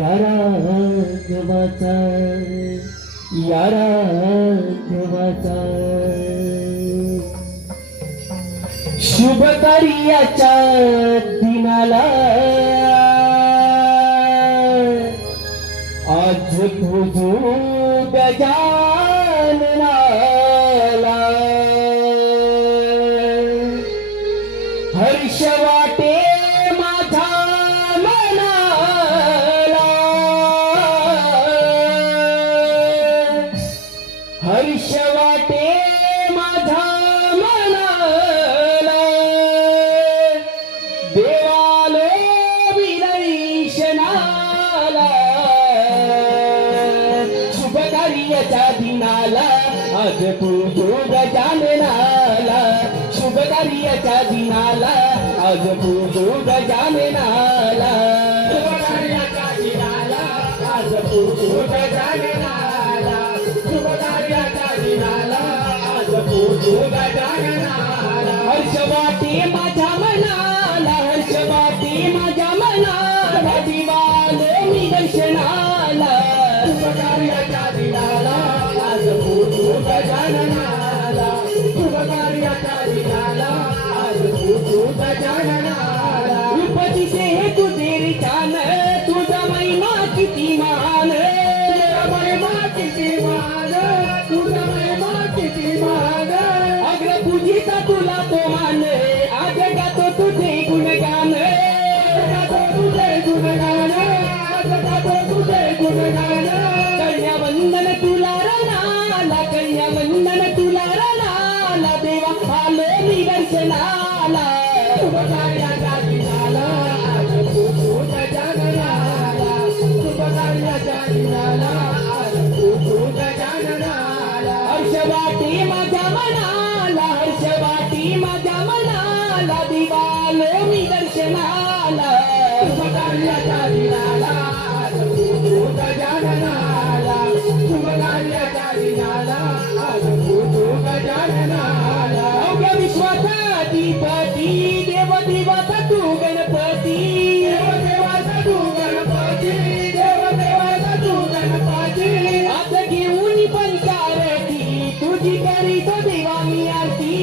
या राघवाचा, या राघवाचा शुभ कार्याच्या दिनाला आज पूजू गजाननाला हर्ष वाटे माझा मनाला, हर्ष वाटे माझा मनाला देवालो विदर्शनाला शुभ कार्याच्या दिनाला आज पूजू गजाननाला, शुभ कार्याच्या दिनाला आज पूजू गजाननाला, शुभ कार्याच्या दिनाला आज पूजू गजाननाला, शुभ कार्याच्या दिनाला आज पूजू गजाननाला हर्ष वाटे माझ्या मनाला, हर्ष वाटे माझ्या मनाला दिवालो मी दर्शनाला, शुभ कार्याच्या दिनाला आज पूजू गजाननाला, शुभ कार्याच्या दिनाला आज पूजू गजाननाला उपदिशे तुझे रिचान तुझा महिमा किती महान, तुझा महिमा किती महान, तुझा महिमा किती महान अग्र पूजिता तुला तो मान आज गातो तुझे गुणगान, गातो तुझे गुणगान, आज गातो तुझे गुणगान कन्या वंदन तुला रणाला, कन्या वंदन तुला रणाला देवा आलो मी दर्शनाला, शुभ कार्याच्या दिनाला आज पूजू गजाननाला, शुभ कार्याच्या दिनाला आज पूजू गजाननाला हर्ष वाटे माझ्या मनाला, हर्ष वाटे माझ्या मनाला दिवालो मी दर्शनाला, शुभ कार्याच्या दिनाला आज पूजू गजाननाला, शुभ कार्याच्या दिनाला आज पूजू गजाननाला अवघ्या विश्वाचा अधिपती देव देवाचा तू गणपती, देव देवाचा तू गणपती, देव देवाचा तू गणपती आज घेऊन पंचारती तुझी करीतो देवा मी आरती,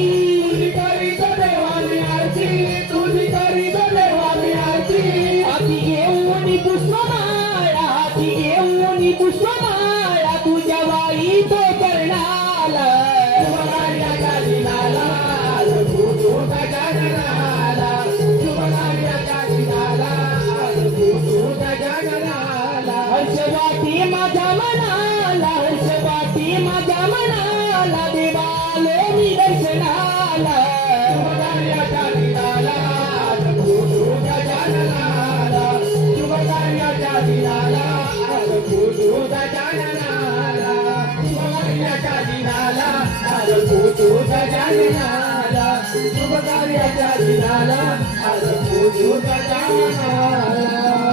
तुझी करीतो देवा मी आरती, तुझी करीतो देवा मी आरती हाती घेऊन पुष्पमाळा, हाती घेऊन पुष्पमाळा तुझ्या वाई तो करणाला, शुभ कार्याच्या दिनाला आज पूजू गजाननाला, शुभ कार्याच्या दिनाला आज पूजू गजाननाला हर्ष वाटे माझ्या मनाला, हर्ष वाटे माझ्या मनाला देवालो मी दर्शनाला, शुभ कार्याच्या दिनाला आज पूजू गजाननाला, शुभ कार्याच्या दिनाला आज पूजू गजाननाला, शुभ कार्याच्या दिनाला आज पूजू गजाननाला, शुभ कार्याच्या दिनाला आज पूजू गजाननाला.